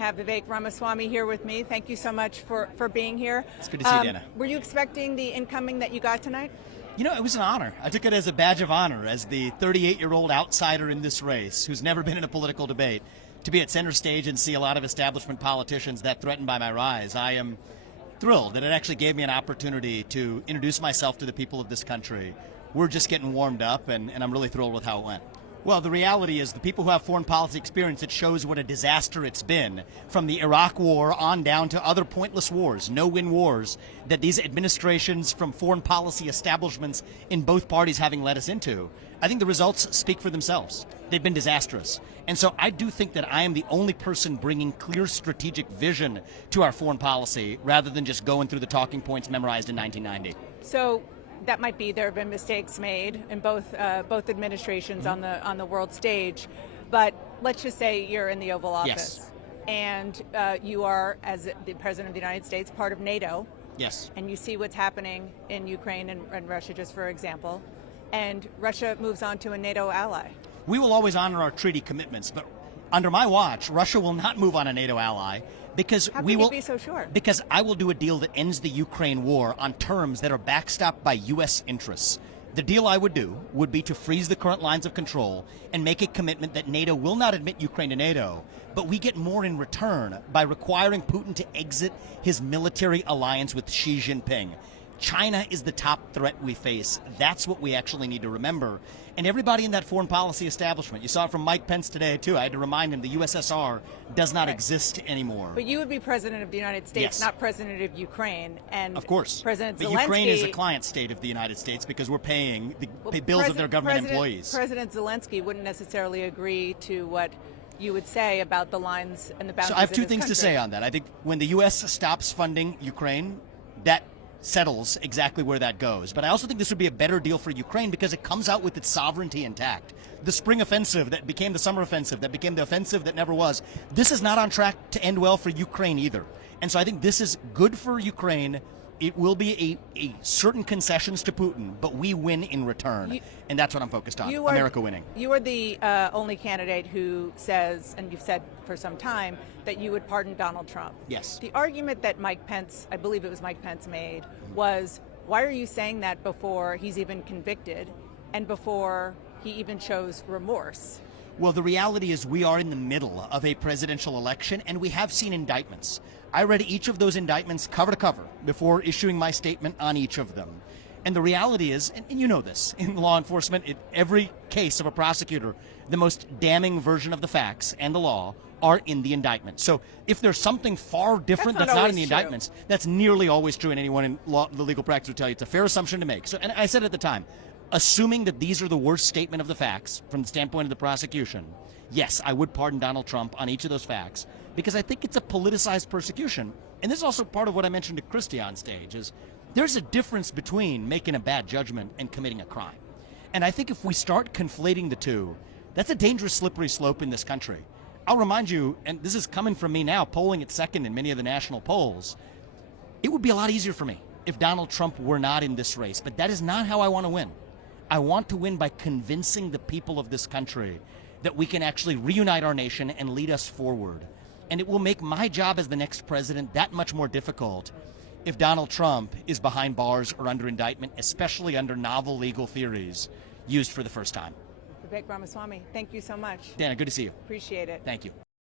have Vivek Ramaswamy here with me. Thank you so much for being here. It's good to see you, Dana. Were you expecting the incoming that you got tonight? You know, it was an honor. I took it as a badge of honor as the 38-year-old outsider in this race who's never been in a political debate to be at center stage and see a lot of establishment politicians that threatened by my rise. I am thrilled that it actually gave me an opportunity to introduce myself to the people of this country. We're just getting warmed up, and I'm really thrilled with how it went. Well, the reality is the people who have foreign policy experience, it shows what a disaster it's been from the Iraq war on down to other pointless wars, no-win wars that these administrations from foreign policy establishments in both parties having led us into. I think the results speak for themselves. They've been disastrous. And so I do think that I am the only person bringing clear strategic vision to our foreign policy rather than just going through the talking points memorized in 1990. So that might be there have been mistakes made in both administrations on the world stage, but let's just say you're in the Oval Office, yes, and you are, as the President of the United States, part of NATO. Yes. And you see what's happening in Ukraine and Russia, just for example, and Russia moves on to a NATO ally. We will always honor our treaty commitments, but under my watch, Russia will not move on a NATO ally. Because How can you be so sure? Because I will do a deal that ends the Ukraine war on terms that are backstopped by U.S. interests. The deal I would do would be to freeze the current lines of control and make a commitment that NATO will not admit Ukraine to NATO, but we get more in return by requiring Putin to exit his military alliance with Xi Jinping. China is the top threat we face. That's what we actually need to remember. And everybody in that foreign policy establishment, you saw it from Mike Pence today, too. I had to remind him the USSR does not exist anymor. But you would be President of the United States, yes, not President of Ukraine. And of course. President Zelensky, but Ukraine is a client state of the United States because we're paying the bills of their government employees. President Zelensky wouldn't necessarily agree to what you would say about the lines and the boundaries. So I have two things country. to say on that. I think when the U.S. stops funding Ukraine, that settles exactly where that goes. But I also think this would be a better deal for Ukraine because it comes out with its sovereignty intact. The spring offensive that became the summer offensive, that became the offensive that never was, this is not on track to end well for Ukraine either. And so I think this is good for Ukraine. It will be a certain concessions to Putin, but we win in return. And that's what I'm focused on, America winning. You are the only candidate who says, and you've said for some time, that you would pardon Donald Trump. Yes. The argument that Mike Pence, I believe it was Mike Pence made, was, why are you saying that before he's even convicted and before he even shows remorse? Well, the reality is we are in the middle of a presidential election, and we have seen indictments. I read each of those indictments cover to cover before issuing my statement on each of them. And the reality is, and you know this, in law enforcement, in every case of a prosecutor, the most damning version of the facts and the law are in the indictment. So if there's something far different that's not in the indictments, that's nearly always true, and anyone in the legal practice would tell you it's a fair assumption to make. So, and I said at the time, assuming that these are the worst statement of the facts from the standpoint of the prosecution, yes, I would pardon Donald Trump on each of those facts because I think it's a politicized persecution. And this is also part of what I mentioned to Christie on stage is there's a difference between making a bad judgment and committing a crime. And I think if we start conflating the two, that's a dangerous slippery slope in this country. I'll remind you, and this is coming from me now, polling at second in many of the national polls, it would be a lot easier for me if Donald Trump were not in this race. But that is not how I want to win. I want to win by convincing the people of this country that we can actually reunite our nation and lead us forward. And it will make my job as the next president that much more difficult if Donald Trump is behind bars or under indictment, especially under novel legal theories used for the first time. Vivek Ramaswamy, thank you so much. Dana, good to see you. Appreciate it. Thank you.